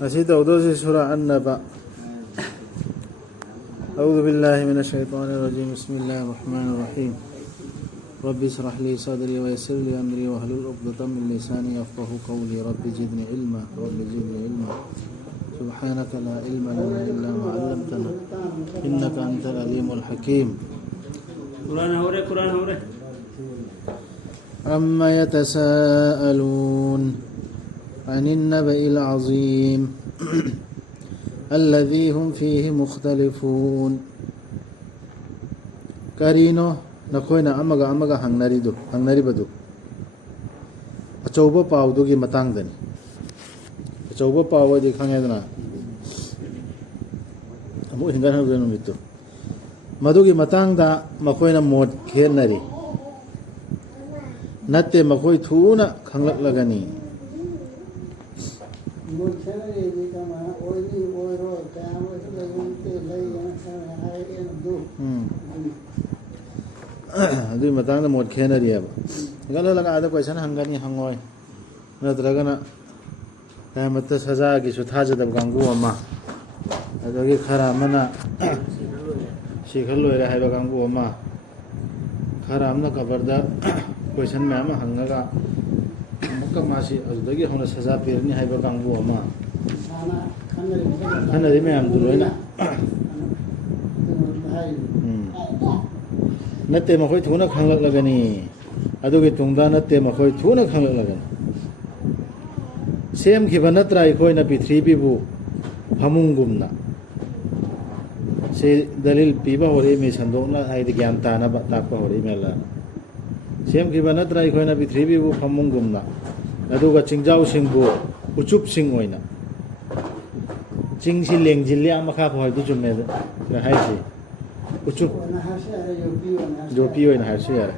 نسيت أودوسي سورة النبأ. أعوذ بالله من الشيطان الرجيم. بسم الله الرحمن الرحيم. ربي اشرح لي صدري ويسر لي أمري واحلل عقدة من لساني يفقهوا قولي. ربي زدني علما. ربي زدني علما. سبحانك لا علم لنا إلا ما علمتنا إنك أنت العليم الحكيم. قرآن هوري عما يتساءلون عن النبأ العظيم الذي هم فيه مختلفون. كارينو نخوينا أمغا هنغنري بدو أچوبا پاودو کی متانگ دني. أچوبا پاو دي خانيدنا أمو هنگان هنگان نميتو مدو کی متانگ دا مخوينا موت کھينري نتے مخوي تھونا خنگلق لگني. ꯑꯗꯨꯒꯤ ꯃꯇꯥꯡꯗ ꯃꯣꯠ ꯈꯦꯅꯔꯤꯌꯦꯕ. ꯒꯜꯂꯒ ꯑꯥꯗ ꯀꯣꯏꯁꯟ ꯍꯪꯒꯅꯤ ꯍꯪꯉꯣꯏ ꯅꯠꯇ꯭ꯔꯒꯅ ꯀꯌꯥꯃꯠꯇ ꯁꯖꯥꯒꯤꯁꯨ ꯊꯥꯖꯗꯕ ꯀꯥꯡꯕꯨ ꯑꯃ, ꯑꯗꯒꯤ ꯈꯔ ꯑꯃꯅ ꯁꯤꯈꯔ ꯂꯣꯏꯔꯦ ꯍꯥꯏꯕ ꯀꯥꯡꯕꯨ ꯑꯃ, ꯈꯔ ꯑꯃꯅ ꯀꯕꯔꯗ ꯀꯣꯏꯁꯟ ꯃꯌꯥꯝ ꯑꯃ ꯍꯪꯉꯒ ꯑꯃꯨꯛꯀ ꯃꯥꯁꯤ ꯑꯗꯨꯗꯒꯤ ꯍꯧꯅ ꯁꯖꯥ ꯄꯤꯔꯅꯤ ꯍꯥꯏꯕ ꯀꯥꯡꯕꯨ ꯑꯃ, ꯈꯟꯅꯔꯤ ꯃꯌꯥꯝꯗꯨ ꯂꯣꯏꯅ नत्ते मखोई थूना खंगलक लगनी. अदुगे तुंगदा नत्ते मखोई थूना खंगलक लगनी. सेम खिबा नत्रा इखोइना पृथ्वीबु फमुंगुमना से दलिल पीबा होरे मे संदोकना हाइदि ज्ञान ताना ताकपा होरे मेला. सेम खिबा नत्रा इखोइना पृथ्वीबु फमुंगुमना अदुगा चिंगजाउ सिंगबु उचुप सिंग ओइना चिंगसि लेंजिल्ले मखा खौइदु जुमे हाइसि उचुप जोपी होइना हारसु यार.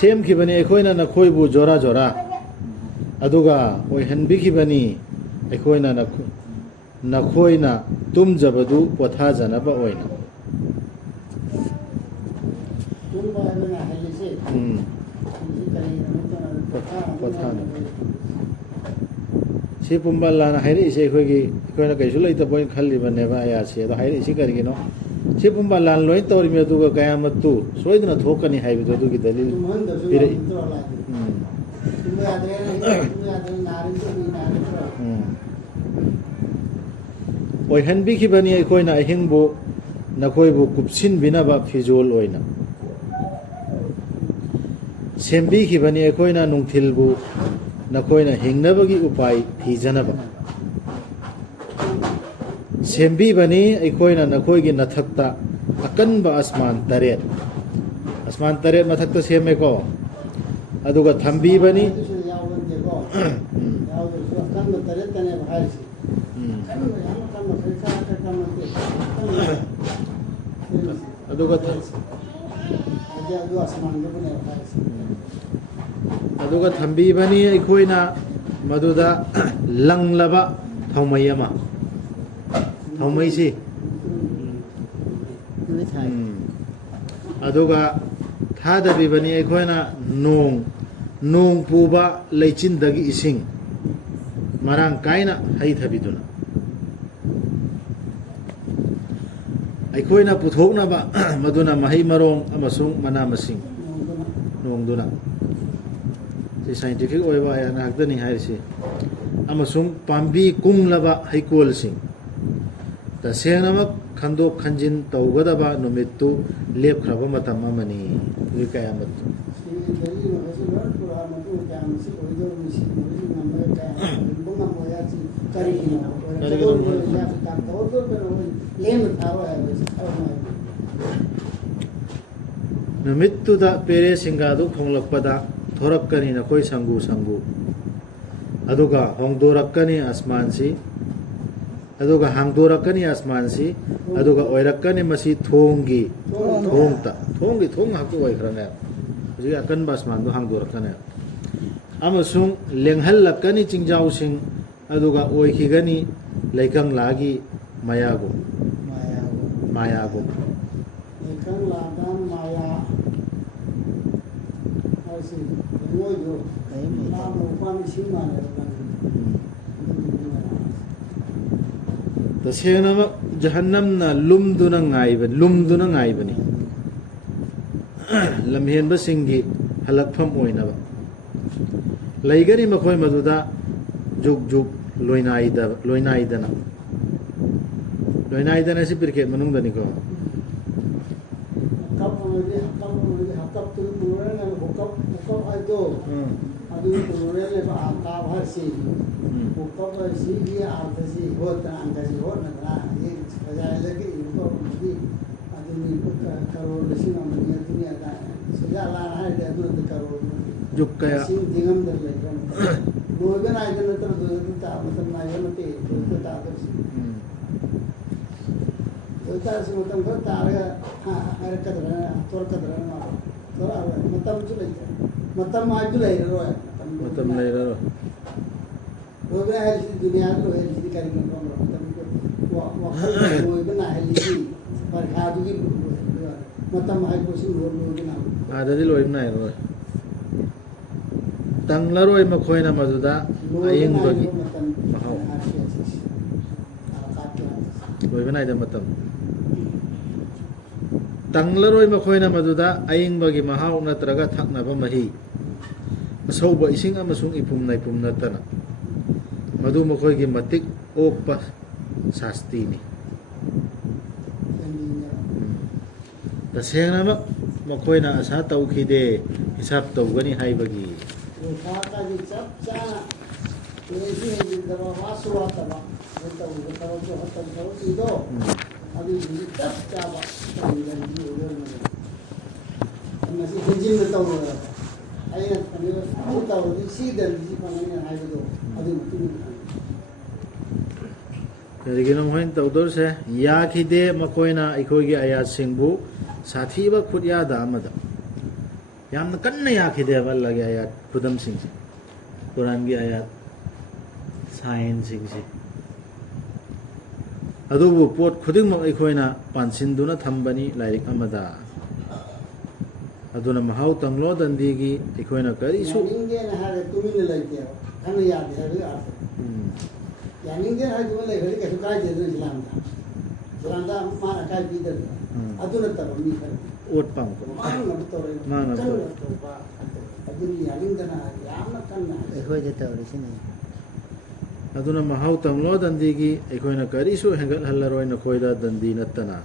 सेम खिबनी अखोइना नखोइबु जोरा जोरा अदुगा ओइहनबि खिबनी अखोइना नखोइना तुमजबदु पोथाजनबा ओइना. पोथाना सी पुंबल लाना हाइरे इसे अखोइगी अखोइना कैसु लैता पोइन खल्लिबनेबा आयासे अदो हाइरे इसे करिगिनो सी पुंबा लान लोइन तौरी में दुगा कयामत तु सोइदना थोकनी हाइबदो दुगी दलिल पिरे. ओइहनबि खिबनी अखोइना अहिंगबु नखोइबु कुपसिन बिनाबा फिजोल ओइना सेम्बि खिबनी अखोइना नुंगथिलबु नखोइना हिंगनबगी उपाय थिजनबा सेम्बी बनी अखोइना नखोइगी नथक्ता अकनबा आसमान तरेत मथक्ता सेमेको अदुगा थंबी बनी अदुगा थंबी बनी अखोइना मदुदा लंगलबा थौमयमा थौमैसी अदुगा थादबिबनी अखोइना नोंग पुबा लैचिनदगी इसिंग मरांग कायना हैथबिदुना अखोइना पुथोकनबा मदुना महै मरोंग अमसुंग मना मसिंग नोंगदुना से साइंटिफिक ओइबा याना हक्तनी हाइरसी अमसुंग पांबी कुंगलबा हैकोलसिंग तसेंगनमक खंदोक खंजिन तौगदबा नुमित्तु लेपख्रबा मतम अमनी रि कयामत. नुमित्तुदा पेरे सिंगादु खोंगलकपदा थोरक्कनी नखोइ संगु संगु अदुगा होंगदोरक्कनी आसमानसी अदुगा हांगदोरक्कनी आसमानसी अदुगा ओइरक्कनी मसी थोंगी थोंग हाकु ओइखरने जी अकन आसमान दो हांगदोरक्कने अमसुंग लेंहल्लक्कनी चिंगजाउसिंग अदुगा ओइखिगनी लैकंग लागी मायागु लेकंग लादान माया 모이도 나무 우방이 심만해. तसेंगना जहन्नमना लुमदुना ngaibani lamhenba singi halakpham oinaba laigani makhoi maduda juk juk loinaidana si pirket manung dani ko hakap tu puran na hukap aito adu puran le ba ka bhar si hukap si gi artha si hot anga si hot na ye sajaya lagi ko di adu ni karo lesin amani dunia da saja la hai de adu karo juk kaya sin dingam dar le do ben ai den tar do ta matam na ye mate to ta ta si ta si matam ko ta ha har kadra tor kadra ma tor ala matam chu le matam ma chu le ro matam le ro do ben ai si dunia do hai si kari ko matam ko wa do ben ai si par kha du gi matam ai ko si ro ben ada di loim nai ro tang la roi ma khoi na maduda ayeng bagi mahau loi benai da matam tanglaroi makhoina maduda aying bagi mahau natraga thaknaba mahi asauba ising amasung ipum natana madu makhoi gi matik okpa sasti ni tasena makhoina asa taukhide hisab tawgani haibagi ka ka ji chap chana esi ji daba waswa taba eta u ka ro jo hatam ro ti do abi ji chap chaba ta ni ji o do na si hinjin na taw ro ai na ani au taw ji si dan ji pa ni na hai do abi mutu Kariginam hoin tawdor se ya khide makoina ikhogi ayat singbu sathiba khudya da amada yamna kanna ya khide wallage ayat khudam sing Quran gi ayat science sing adubu pot khudingmak ikhoina pansinduna thambani lairik amada aduna mahau tanglo dandigi ikhoina karisu yaninge na ha tu min lai te kan ya de ha yaninge ha tu lai hari ka kai de islam da ma na kai bi de aduna ta mi kar ot pang ko ma na to re ma na to aduni yaninge na yamna kan na khoi de ta ri sin aduna mahau tanglo dandigi ikhoina karisu hengal hallaroi na khoida dandi natana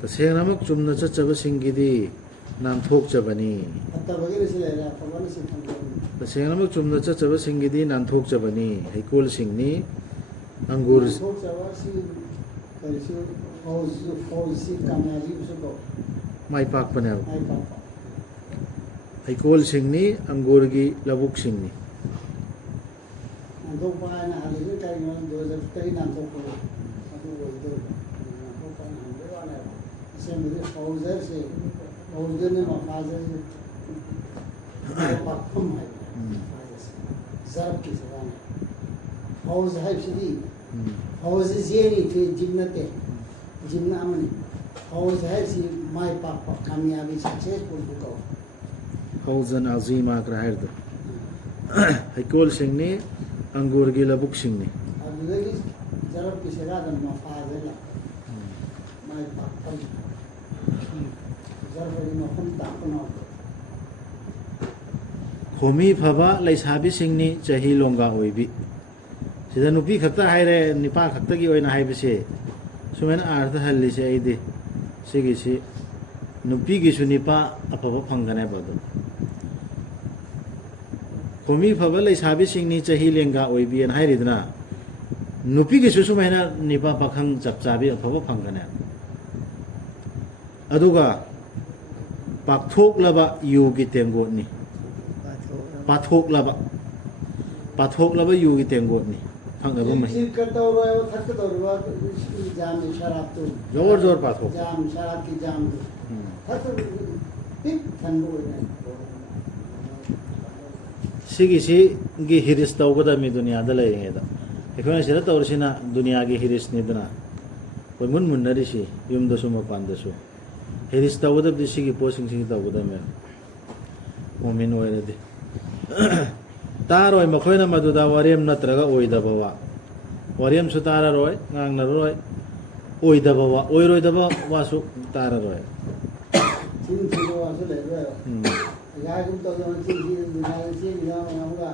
tasengnamak chumna chachaba singidi nam thok chabani atta bagere se la ta bani se tham tasengnamak chumna chachaba singidi nam thok chabani haikol singni angur so chawa si kari se fauzi si kamyabi so ko mai pak panel ai pa haikol singni angurgi labuk singni do pa na hali se kai no 2003 na to ko atu wo do ko pa na de wa na se mi fauzi ne ma fauzi pa kom hai zar ki sabana fauzi hai sidi fauzi zeni te jinnate jinna amani fauzi hai si mai pa kamyabi successful ko fawzan azima krahirdu haikol singni angurgi labuk singni adudagi zarab ki shagada ma fazela mai pa kam zarab ma khum ta kono khomi phaba laisabi singni chahi longa oibi sida nupi khakta haire nipa khakta gi oina haibise sumen artha halli se aide sigi si nupi gi su nipa apaba phangane badu khomi phaba laisabi singni chahi lenga oibi an hairidna nupi gi su sumaina nipa pakhang chapchabi apaba phangane aduga pakthok laba yugi tengo ni pathok laba yugi tengo ni phangaba mai sir ka to ro thak to ro jam sharab to jor jor pathok jam sharab ki jam thak tik than ro na sigi si gi hiris tawbada mi dunya da lai ngeda ekhona sira tawrsina dunya gi hiris ni dana koi mun mun nari si yum da suma pan da su hiris tawbada di sigi posing sigi tawbada me mu'min oire de taroi makhoina maduda warem natraga oida bawa ꯋꯥꯔꯦꯝ ꯁꯨ ꯇꯥꯔꯔꯣꯏ ꯉꯥꯡꯅꯔꯣꯏ ꯑꯣꯏꯗꯕ ꯋꯥ ꯑꯣꯏꯔꯣꯏꯗꯕ ꯋꯥꯁꯨ ꯇꯥꯔꯔꯣꯏ ꯆꯤꯟ ꯊꯤꯕ ꯋꯥꯁꯨ ꯂꯩꯔꯣꯏ ꯌꯥꯒꯨꯝ ꯇꯧꯗꯅ ꯆꯤꯟ ꯊꯤꯗꯅ ꯆꯤꯟ ꯌꯥꯎꯔꯒ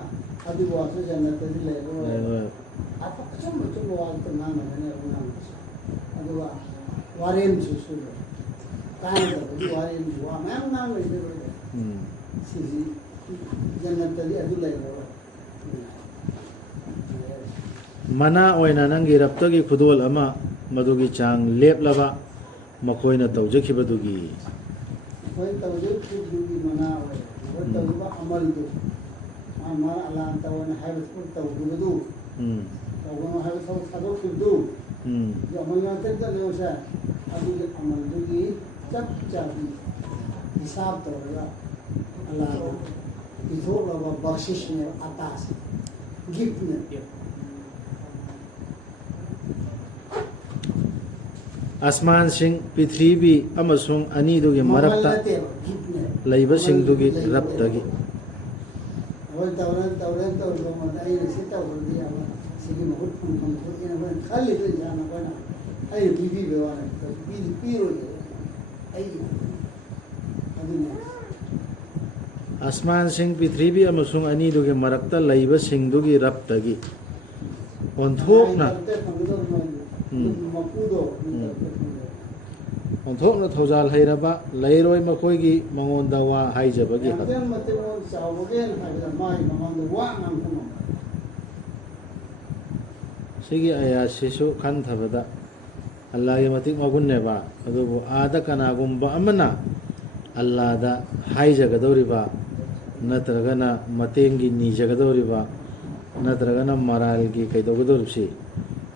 ꯑꯗꯨꯒꯤ ꯋꯥꯁꯨ ꯖꯟꯅꯠꯇꯗꯤ ꯂꯩꯔꯣꯏ ꯑꯆꯨꯝꯕ ꯑꯆꯨꯝꯕ ꯋꯥꯁꯨ ꯉꯥꯡꯅꯒꯅꯦꯕ ꯉꯥꯡꯕꯁꯨ ꯑꯗꯨꯒ ꯋꯥꯔꯦꯝꯁꯨ ꯁꯨꯔꯣꯏ ꯀꯥꯟꯅꯗꯕꯒꯤ ꯋꯥꯔꯦꯝꯁꯨ ꯋꯥ ꯃꯌꯥꯝ ꯉꯥꯡꯂꯣꯏꯗꯣꯏꯔꯣꯏ ꯁꯤꯁꯤ ꯖꯟꯅꯠꯇꯗꯤ ꯑꯗꯨ ꯂꯩꯔꯣꯏ ꯃꯅꯥ ꯑꯣꯏꯅ ꯅꯪꯒꯤ ꯔꯞꯇꯒꯤ ꯈꯨꯗꯣꯜ ꯑꯃ ꯃꯗꯨꯒꯤ ꯆꯥꯡ ꯂꯦꯞꯂꯕ ꯃꯈꯣꯏꯅ ꯇꯧꯖꯈꯤꯕꯗꯨꯒꯤ ꯑꯩꯈꯣꯏ ꯇꯧꯖꯈꯤꯕꯗꯨꯒꯤ ꯃꯅꯥ ꯑꯣꯏ ꯑꯩꯈꯣꯏ ꯇꯧꯔꯤꯕ ꯑꯃꯜꯗꯨ ꯃꯥꯅ ꯑꯂꯥꯟ ꯇꯧꯅ ꯍꯥꯏꯕ ꯊꯕꯛ ꯇꯧꯈꯤꯕꯗꯨ ꯇꯧꯒꯅꯨ ꯍꯥꯏꯕ ꯊꯕꯛ ꯊꯥꯗꯣꯛꯈꯤꯕꯗꯨ ꯑꯃꯜ ꯉꯥꯛꯇꯅꯦꯕꯁꯦ ꯑꯗꯨꯒꯤ ꯑꯃꯜꯗꯨꯒꯤ ꯆꯞ ꯆꯥꯕꯤ ꯍꯤꯁꯥꯕ ꯇꯧꯔꯒ ꯑꯂꯥꯟꯅ ꯄꯤꯊꯣꯛꯂꯕ ꯕꯛꯁꯤꯁꯅꯦꯕ ꯑꯇꯥꯁꯦ ꯒꯤꯐꯅꯦ ꯑꯁꯃꯥꯟꯁꯤꯡ ꯄ꯭ꯔꯤꯊꯤꯕꯤ ꯑꯃꯁꯨꯡ ꯑꯅꯤꯗꯨꯒꯤ ꯃꯔꯛꯇ ꯂꯩꯕꯁꯤꯡꯗꯨꯒꯤ ꯔꯞꯇꯒꯤ ꯑꯩꯈꯣꯏ ꯇꯧꯔꯦ ꯇꯧꯔꯕ ꯑꯩꯅ ꯁꯤ ꯇꯧꯔꯗꯤ ꯑꯃ ꯁꯤꯒꯤ ꯃꯍꯨꯠ ꯐꯪꯐꯝ ꯊꯣꯛꯑꯦꯅ ꯑꯩꯈꯣꯏꯅ ꯈꯜꯂꯤꯗꯣ ꯏꯁꯥꯅ ꯑꯩꯈꯣꯏꯅ ꯑꯩꯅ ꯄꯤꯕꯤꯕ ꯋꯥꯅꯤ ꯄꯤꯔꯣꯏ ꯑꯩ ꯑꯗꯨꯅꯤ ꯑꯁꯃꯥꯟꯁꯤꯡ ꯄ꯭ꯔꯤꯊꯤꯕꯤ ꯑꯃꯁꯨꯡ ꯑꯅꯤꯗꯨꯒꯤ ꯃꯔꯛꯇ ꯂꯩꯕꯁꯤꯡꯗꯨꯒꯤ ꯔꯞꯇꯒꯤ ꯑꯣꯟꯊꯣꯛꯅ ꯑꯣꯟꯊꯣꯛꯅ ꯊꯧꯖꯥꯜ ꯍꯩꯔꯕ ꯂꯩꯔꯣꯏ ꯃꯈꯣꯏꯒꯤ ꯃꯉꯣꯟꯗ ꯋꯥ ꯍꯥꯏꯖꯕꯒꯤ ꯍꯛ ꯁꯤꯒꯤ ꯑꯌꯥꯠꯁꯤꯁꯨ ꯈꯟꯊꯕꯗ ꯑꯜꯂꯥꯍꯒꯤ ꯃꯇꯤꯛ ꯃꯒꯨꯟꯅꯦꯕ ꯑꯗꯨꯕꯨ ꯑꯥꯗ ꯀꯅꯥꯒꯨꯝꯕ ꯑꯃꯅ ꯑꯜꯂꯥꯍꯗ ꯍꯥꯏꯖꯒꯗꯧꯔꯤꯕ ꯅꯠꯇ꯭ꯔꯒꯅ ꯃꯇꯦꯡꯒꯤ ꯅꯤꯖꯒꯗꯧꯔꯤꯕ ꯅꯠꯇ꯭ꯔꯒꯅ ꯃꯔꯥꯜꯒꯤ ꯀꯩꯗꯧꯒꯗꯧꯔꯤꯕꯁꯤ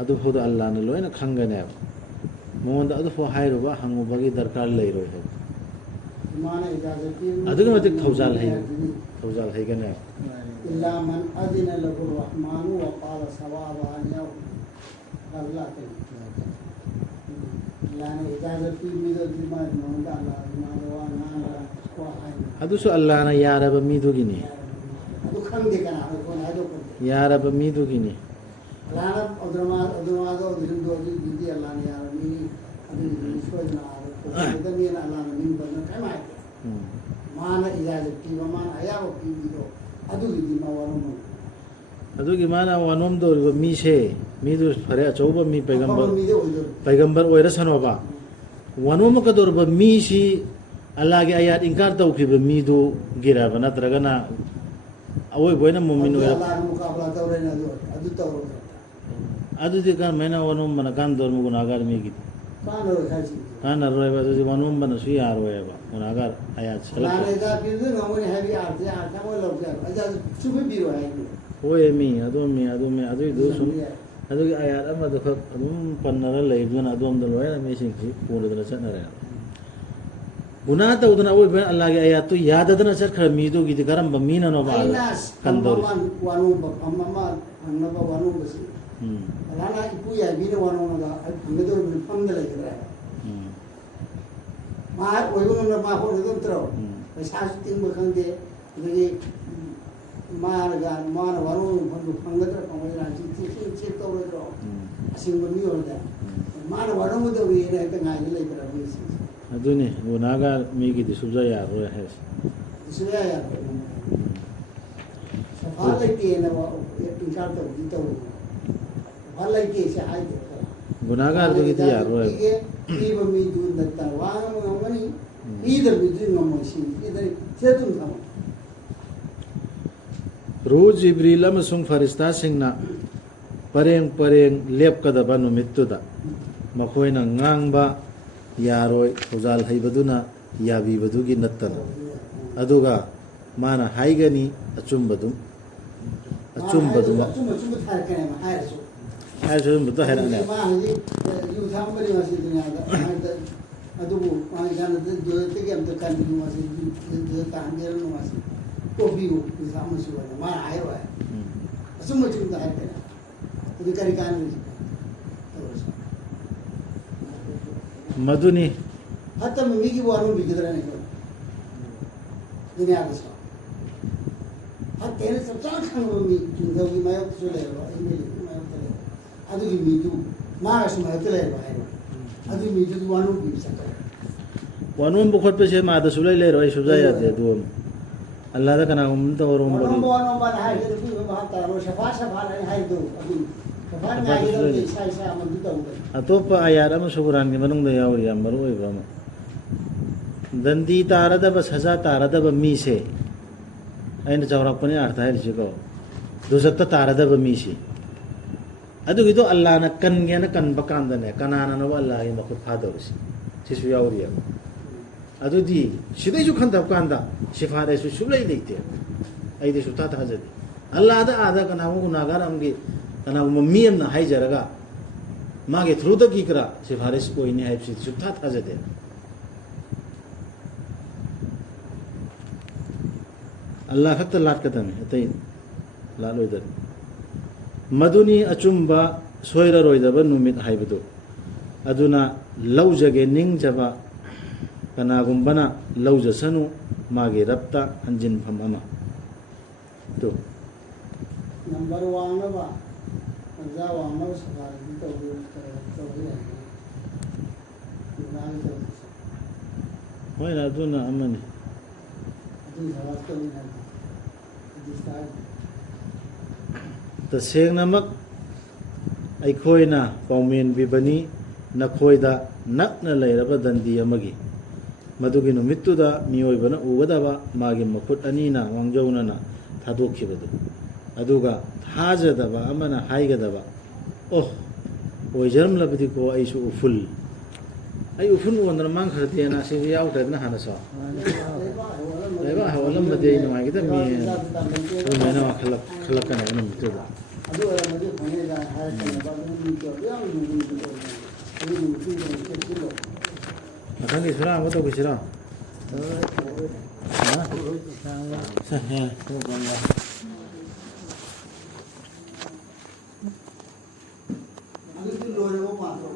ꯑꯗꯨꯐꯥꯎꯗ ꯑꯜꯂꯥꯍꯅ ꯂꯣꯏꯅ ꯈꯪꯒꯅꯦꯕ ꯃꯉꯣꯟꯗ ꯑꯗꯨꯐꯥꯎ ꯍꯥꯏꯔꯨꯕ ꯍꯪꯉꯨꯕꯒꯤ ꯗꯔꯀꯥꯔ ꯂꯩꯔꯣꯏ ꯍꯥꯏꯕ ꯑꯗꯨꯛꯀꯤ ꯃꯇꯤꯛ ꯊꯧꯖꯥꯜ ꯍꯩꯒꯅꯦꯕ ꯑꯗꯨꯁꯨ ꯑꯜꯂꯥꯍꯅ ꯌꯥꯔꯕ ꯃꯤꯗꯨꯒꯤꯅꯤ ꯌꯥꯔꯕ ꯃꯤꯗꯨꯒꯤꯅꯤ ꯃꯥꯅ ꯏꯖꯥꯖꯠ ꯄꯤꯕ ꯃꯥꯅ ꯑꯌꯥꯕ ꯄꯤꯕꯤꯗꯣ ꯑꯗꯨꯒꯤꯗꯤ ꯃꯋꯥꯅꯣꯝ ꯑꯗꯨꯒꯤ ꯃꯥꯅ ꯋꯥꯅꯣꯝꯗꯧꯔꯤꯕ ꯃꯤꯁꯦ ꯃꯤꯗꯨ ꯐꯔꯦ ꯑꯆꯧꯕ ꯃꯤ ꯄꯩꯒꯝꯕꯔ ꯑꯣꯏꯔꯁꯅꯣꯕ ꯋꯥꯅꯣꯝꯃꯛꯀꯗꯧꯔꯤꯕ ꯃꯤꯁꯤ ꯑꯜꯂꯥꯍꯒꯤ ꯑꯌꯥꯠ ꯏꯟꯀꯥꯔ ꯇꯧꯈꯤꯕ ꯃꯤꯗꯨꯒꯤꯔꯕ ꯅꯠꯇ꯭ꯔꯒꯅ ꯑꯋꯣꯏꯕ ꯑꯣꯏꯅ ꯃꯨꯃꯤꯟ ꯑꯣꯏꯔ ꯑꯗꯨꯗꯤ ꯀꯔꯝꯍꯥꯏꯅ ꯋꯥꯅꯣꯝꯕꯅ ꯀꯥꯟꯅꯗꯧꯔꯤꯕ ꯒꯨꯅꯥꯍꯒꯥꯔ ꯃꯤꯒꯤꯗꯤ ꯀꯥꯟꯅꯔꯣꯏꯕ ꯑꯗꯨꯗꯤ ꯋꯥꯅꯣꯝꯕꯅꯁꯨ ꯌꯥꯔꯣꯏꯕ ꯒꯨꯅꯥꯍꯒꯥꯔ ꯑꯌꯥꯠ ꯍꯣꯏ ꯃꯤ ꯑꯗꯨꯏꯗꯨ ꯁꯨꯝ ꯑꯗꯨꯒꯤ ꯑꯌꯥꯠ ꯑꯃꯗꯨ ꯈꯛ ꯑꯗꯨꯝ ꯄꯟꯅꯔ ꯂꯩꯕꯗꯨꯅ ꯑꯗꯣꯝꯗ ꯂꯣꯏꯅ ꯃꯤꯁꯤꯡꯁꯤ ꯄꯨꯅꯗꯅ ꯆꯠꯅꯔꯦ ꯒꯨꯅꯥꯍ ꯇꯧꯗꯅ ꯑꯋꯣꯏꯕ ꯑꯜꯂꯥꯍꯒꯤ ꯑꯌꯥꯠꯇꯨ ꯌꯥꯗꯗꯅ ꯆꯠꯈ꯭ꯔ ꯃꯤꯗꯨꯒꯤꯗꯤ ꯀꯔꯝꯕ ꯃꯤꯅꯅꯣꯕ ꯀꯟꯗꯧꯔꯤꯁꯤ ꯑꯜꯂꯥꯍꯅ ꯏꯄꯨ ꯌꯥꯏꯕꯤꯅ ꯋꯥꯅꯣꯝꯃꯒ ꯐꯪꯒꯗꯧꯔꯤꯕ ꯐꯝꯗ ꯂꯩꯒꯗ꯭ꯔꯥ ꯃꯥ ꯑꯣꯏꯕ ꯉꯝꯗ ꯃꯥ ꯍꯣꯠꯅꯒꯗꯧ ꯅꯠꯇ꯭ꯔꯣ ꯄꯩꯁꯥꯁꯨ ꯇꯤꯡꯕ ꯈꯪꯗꯦ ꯑꯗꯒꯤ ꯃꯥꯅ ꯋꯥꯅꯣꯝ ꯐꯪꯒꯗ꯭ꯔꯥ ꯐꯪꯉꯣꯏꯗ꯭ꯔꯥ ꯆꯦꯛ ꯇꯧꯔꯣꯏꯗ꯭ꯔꯣ ꯑꯁꯦꯡꯕ ꯃꯤ ꯑꯣꯏꯔꯗꯤ ꯃꯥꯅ ꯋꯥꯅꯣꯝꯒꯗꯧꯔꯤꯅ ꯍꯦꯛꯇ ꯉꯥꯏꯅ ꯂꯩꯇ꯭ꯔꯥ ꯃꯤꯁꯤꯡꯁꯦ ꯑꯗꯨꯅꯤ ꯒꯨꯅꯥꯍꯒꯥꯔ ꯃꯤꯒꯤꯗꯤ ꯁꯨꯡꯌꯥ ꯌꯥꯔꯣꯏ ꯍꯥꯏꯁꯦ ꯁꯨꯡꯌꯥ ꯌꯥꯔꯣꯏ ꯁꯐꯥ ꯂꯩꯇꯦꯅ ꯏꯟꯀꯥꯔ ꯇꯧꯕꯗꯤ ꯇꯧꯔꯨ ꯁꯐꯥ ꯂꯩꯇꯦꯁꯦ ꯍꯥꯏꯗꯦ ꯒꯨꯅꯥꯍꯒꯥꯔꯗꯨꯒꯤꯗꯤ ꯌꯥꯔꯣꯏ ꯄꯤꯕ ꯃꯤꯗꯨꯅ ꯋꯥ ꯉꯝꯒꯅꯤ ꯄꯤꯗꯕ ꯃꯤꯗꯨꯗꯤ ꯉꯝꯃꯣꯏ ꯁꯤ ꯑꯗꯨꯝ ꯊꯝꯃꯣ ꯔꯨꯍ ꯖꯤꯕ꯭ꯔꯤꯜ ꯑꯃꯁꯨꯡ ꯐꯔꯤꯁꯇꯥꯁꯤꯡꯅ ꯄꯔꯦꯡ ꯂꯦꯞꯀꯗꯕ ꯅꯨꯃꯤꯠꯇꯨꯗ ꯃꯈꯣꯏꯅ ꯉꯥꯡꯕ ꯌꯥꯔꯣꯏ ꯊꯧꯖꯥꯜ ꯍꯩꯕꯗꯨꯅ ꯌꯥꯕꯤꯕꯗꯨꯒꯤ ꯅꯠꯇꯅ ꯑꯗꯨꯒ ꯃꯥꯅ ꯍꯥꯏꯒꯅꯤ ꯑꯆꯨꯝꯕꯗꯨ ꯍꯥꯏꯔꯁꯨ ꯑꯆꯨꯝꯕꯗꯨ ꯍꯥꯏꯔꯛꯑꯅꯦꯕ ꯑꯗꯨꯕꯨ ꯖꯅꯇꯒꯤ ꯑꯝꯇ ꯀꯟꯕꯤꯌꯨ ꯃꯁꯤ ꯇꯥꯍꯟꯕꯤꯔꯝꯅꯨ ꯃꯁꯤ ꯇꯣꯛꯄꯤꯌꯨ ꯄꯩꯁꯥ ꯑꯃꯁꯨ ꯑꯣꯏꯅ ꯃꯥꯅ ꯍꯥꯏꯔꯣꯏ ꯑꯆꯨꯝꯕꯗ ꯍꯥꯏꯔꯛꯀꯅꯤ ꯑꯗꯨ ꯀꯔꯤ ꯀꯥꯟꯅꯔꯤ ꯃꯗꯨꯅꯤ ꯐꯠꯇꯕ ꯃꯤꯒꯤ ꯋꯥꯔꯨꯝꯕꯤꯒꯗ꯭ꯔꯅꯤ ꯗꯨꯅꯤꯌꯥꯗꯁꯨ ꯐꯠꯇꯦꯅ ꯆꯞ ꯆꯥꯅ ꯈꯪꯕ ꯃꯤ ꯅꯤꯡꯊꯧꯒꯤ ꯃꯥꯌꯣꯛꯇꯁꯨ ꯂꯩꯔꯣ ꯑꯩ ꯃꯥꯌꯣꯛꯇ ꯂꯩꯔꯣ ꯑꯗꯨꯒꯤ ꯃꯤꯗꯨ ꯃꯥꯒꯁꯨ ꯃꯔꯛꯇ ꯂꯩꯔꯕ ꯍꯥꯏꯕ ꯑꯗꯨꯒꯤ ꯃꯤꯗꯨꯗꯤ ꯋꯥꯅꯣꯝꯕꯤ ꯆꯠꯈ꯭ꯔꯦ ꯋꯥꯅꯣꯝꯕ ꯈꯣꯠꯄꯁꯦ ꯃꯥꯗ ꯁꯨꯡꯂꯩ ꯂꯩꯔꯣꯏ ꯁꯨꯡꯌꯥ ꯌꯥꯗꯦ ꯑꯗꯨ ꯑꯜꯂꯥꯗ ꯀꯅꯥꯒꯨꯝꯕ ꯇꯧꯔꯝꯕꯗꯤ ꯋꯥꯅꯣꯝꯕꯅ ꯍꯥꯏꯔꯤꯗꯨ ꯅꯨꯄꯤ ꯚꯥꯞ ꯇꯥꯔꯣꯏ ꯁꯐꯥ ꯁꯐꯥꯅ ꯍꯥꯏꯗꯨ ꯑꯗꯨ ꯁꯐꯥꯅ ꯉꯥꯏꯒꯗꯕꯗꯤ ꯏꯁꯥ ꯏꯁꯥ ꯑꯃꯗꯨ ꯇꯧꯒꯗꯕꯅꯤ ꯑꯇꯣꯞꯄ ꯑꯌꯥꯠ ꯑꯃꯁꯨ ꯀꯨꯔꯥꯟꯒꯤ ꯃꯅꯨꯡꯗ ꯌꯥꯎꯔꯤ ꯌꯥꯝ ꯃꯔꯨ ꯑꯣꯏꯕ ꯑꯃ ꯗꯟꯗꯤ ꯇꯥꯔꯗꯕ ꯁꯖꯥ ꯇꯥꯔꯗꯕ ꯃꯤꯁꯦ ꯑꯩꯅ ꯆꯥꯎꯔꯛꯄꯅꯤ ꯑꯥꯔꯊ ꯍꯥꯏꯔꯤꯁꯤꯀꯣ ꯗꯨꯖꯛꯇ ꯇꯥꯔꯗꯕ ꯃꯤꯁꯤ ꯑꯗꯨꯒꯤꯗꯣ ꯑꯜꯂꯥꯍꯅ ꯀꯟꯒꯦꯅ ꯀꯟꯕ ꯀꯥꯟꯗꯅꯦ ꯀꯅꯥꯅꯅꯣ ꯑꯜꯂꯥꯍꯒꯤ ꯃꯈꯨꯠ ꯐꯥꯗꯧꯔꯤꯁꯤ ꯁꯤꯁꯨ ꯌꯥꯎꯔꯤꯑꯕ ꯑꯗꯨꯗꯤ ꯁꯤꯗꯩꯁꯨ ꯈꯟꯊꯕ ꯀꯥꯟꯗ ꯁꯤꯐꯥꯗꯩꯁꯨ ꯁꯨꯡꯂꯩ ꯂꯩꯇꯦ ꯑꯩꯗꯤ ꯁꯨꯡꯊꯥ ꯊꯥꯖꯗꯦ ꯑꯜꯂꯥꯍꯗ ꯑꯥꯗ ꯀꯅꯥꯒꯨꯝꯕ ꯒꯨꯅꯥꯍꯒꯥꯔ ꯑꯃꯒꯤ ꯀꯅꯥꯒꯨꯝꯕ ꯃꯤ ꯑꯃꯅ ꯍꯥꯏꯖꯔꯒ ꯃꯥꯒꯤ ꯊ꯭ꯔꯨꯗꯒꯤ ꯈꯔ ꯁꯤꯐꯥꯔꯤꯁ ꯑꯣꯏꯅꯤ ꯍꯥꯏꯕꯁꯤꯗꯤ ꯁꯨꯡꯊꯥ ꯊꯥꯖꯗꯦ ꯑꯜꯂꯥꯍ ꯈꯛꯇ ꯂꯥꯠꯀꯗꯕꯅꯤ ꯑꯇꯩ ꯂꯥꯠꯂꯣꯏꯗꯕꯅꯤ ꯃꯗꯨꯅꯤ ꯑꯆꯨꯝꯕ ꯁꯣꯏꯔꯔꯣꯏꯗꯕ ꯅꯨꯃꯤꯠ ꯍꯥꯏꯕꯗꯨ ꯑꯗꯨꯅ ꯂꯧꯖꯒꯦ ꯅꯤꯡꯖꯕ ꯀꯅꯥꯒꯨꯝꯕꯅ ꯂꯧꯖꯁꯅꯨ ꯃꯥꯒꯤ ꯔꯕꯇ ꯍꯟꯖꯤꯟꯐꯝ ꯑꯃ ꯇꯨ ꯅꯝꯕꯔ ꯋꯥꯡꯅꯕ ꯄꯟꯖꯥ ꯋꯥꯡꯅꯕ ꯁꯐꯥꯔꯗꯤ ꯇꯧꯕ ꯌꯥꯏ ꯒꯨꯅꯥꯒꯤ ꯇꯧꯕꯁꯦ ꯍꯣꯏꯅ ꯑꯗꯨꯅ ꯑꯃꯅꯤ ꯑꯗꯨꯒꯤ ꯊꯕꯛ ꯇꯧꯅꯤ ꯍꯥꯏꯕ ꯍꯥꯏ ꯇꯁꯦꯡꯅꯃꯛ ꯑꯩꯈꯣꯏꯅ ꯄꯥꯎꯃꯦꯟꯕꯤꯕꯅꯤ ꯅꯈꯣꯏꯗ ꯅꯛꯅ ꯂꯩꯔꯕ ꯗꯟꯗꯤ ꯑꯃꯒꯤ ꯃꯗꯨꯒꯤ ꯅꯨꯃꯤꯠꯇꯨꯗ ꯃꯤꯑꯣꯏꯕꯅ ꯎꯒꯗꯕ ꯃꯥꯒꯤ ꯃꯈꯨꯠ ꯑꯅꯤꯅ ꯃꯥꯡꯖꯧꯅꯅ ꯊꯥꯗꯣꯛꯈꯤꯕꯗꯨ ꯑꯗꯨꯒ ꯊꯥꯖꯗꯕ ꯑꯃꯅ ꯍꯥꯏꯒꯗꯕ ꯑꯣ ꯑꯣꯏꯖꯔꯝꯂꯕꯗꯤꯀꯣ ꯑꯩꯁꯨ ꯎꯐꯨꯜ ꯑꯩ ꯎꯐꯨꯜ ꯑꯣꯟꯗꯅ ꯃꯥꯡꯈ꯭ꯔꯗꯦꯅ ꯁꯤꯁꯨ ꯌꯥꯎꯗ꯭ꯔꯦꯗꯅ ꯍꯥꯟꯅꯁꯨ ꯂꯩꯕꯥꯛ ꯍꯧꯍꯜꯂꯝꯕꯗꯤ ꯑꯩ ꯅꯨꯡꯉꯥꯏꯒꯗꯕꯅꯤ ꯑꯗꯨꯃꯥꯏꯅ ꯈꯜꯂꯛꯀꯅꯦꯕ ꯅꯨꯃꯤꯠꯇꯨꯗ ꯑꯗꯨ ꯑꯣꯏꯔꯝꯃꯗꯤ ꯐꯪꯉꯦꯗ ꯍꯥꯏꯔꯛꯀꯅꯦꯕ ꯑꯗꯨ ꯅꯨꯃꯤꯠꯇꯣ ꯌꯥꯝ ꯅꯨꯡꯉꯥꯏꯕ ꯇꯧꯕꯅꯦ ꯑꯗꯨ ꯅꯨꯃꯤꯠꯇꯨꯗ ꯆꯦꯛꯁꯤꯜꯂꯣ ꯃꯊꯪꯒꯤ ꯁꯨꯔꯥ ꯑꯃ ꯇꯧꯈꯤꯁꯤꯔꯣ ꯑꯗꯨꯗꯤ ꯂꯣꯏꯔꯕ ꯃꯥꯜꯂꯣ